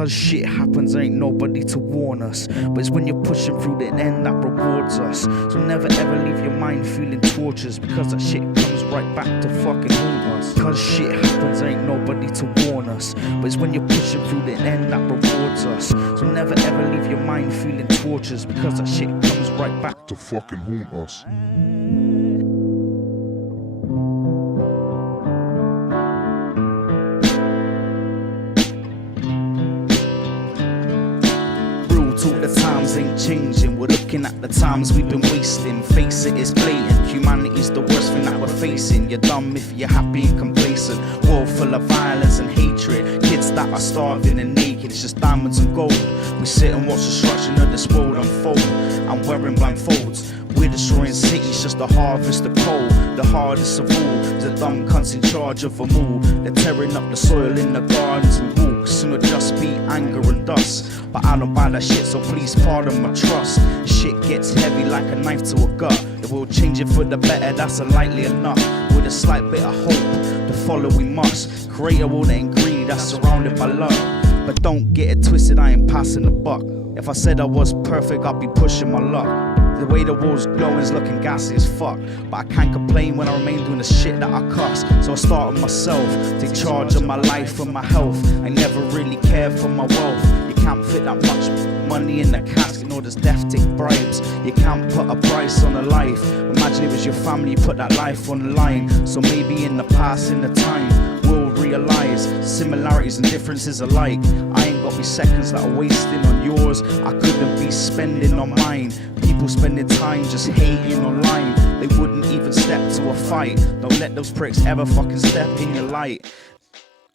Cause shit happens, ain't nobody to warn us. But it's when you're pushing through the end that rewards us. So never ever leave your mind feeling tortures, because that shit comes right back to fucking haunt us. Cause shit happens, ain't nobody to warn us. But it's when you're pushing through the end that rewards us. So never ever leave your mind feeling tortures, because that shit comes right back to fucking haunt us. Talk, the times ain't changing. We're looking at the times we've been wasting. Face it, it's blatant. Humanity's the worst thing that we're facing. You're dumb if you're happy and complacent. World full of violence and hatred. Kids that are starving and naked. It's just diamonds and gold. We sit and watch the destruction of this world unfold. I'm wearing blindfolds. We're destroying cities just to harvest the coal. The hardest of all, the dumb cunts in charge of them all. They're tearing up the soil in the gardens we walk. Soon it'll just be anger and dust. But I don't buy that shit, so please pardon my trust. Shit gets heavy like a knife to a gut. If we'll change it for the better, that's unlikely enough. With a slight bit of hope, to follow we must. Create a world that ain't greedy, that's surrounded by love. But don't get it twisted, I ain't passing the buck. If I said I was perfect, I'd be pushing my luck. The way the world's glowing is looking gassy as fuck. But I can't complain when I remain doing the shit that I cuss. So I start with myself, take charge of my life and my health. I never really cared for my wealth. You can't fit that much money in the casket, nor does death take bribes. You can't put a price on a life. Imagine it was your family, you put that life on the line. So maybe in the past, in the time, we'll realize similarities and differences alike. I ain't got me seconds that are wasting on yours. I couldn't be spending on mine. People spending time just hating online. They wouldn't even step to a fight. Don't let those pricks ever fucking step in your light.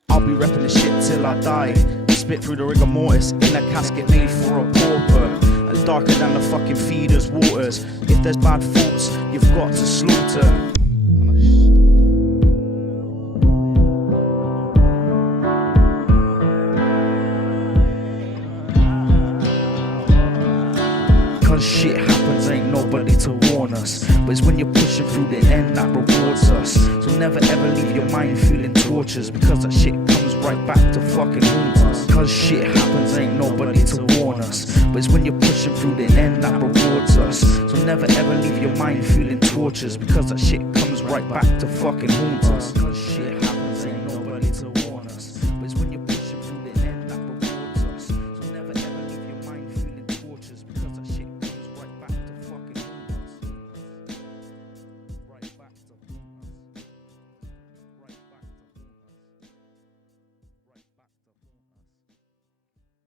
I'll be repping the shit till I die. Spit through the rigor mortis in a casket made for a pauper. And darker than the fucking feeder's waters. If there's bad thoughts, you've got to slaughter. Cause shit happens, ain't nobody to warn us. But it's when you're pushing through the end that rewards us. So never ever leave your mind feeling tortures, because that shit comes right back to fucking haunt us. Cause shit happens, ain't nobody to warn us. But it's when you're pushing through the end that rewards us. So never ever leave your mind feeling tortures, because that shit comes right back to fucking haunt us. Cause shit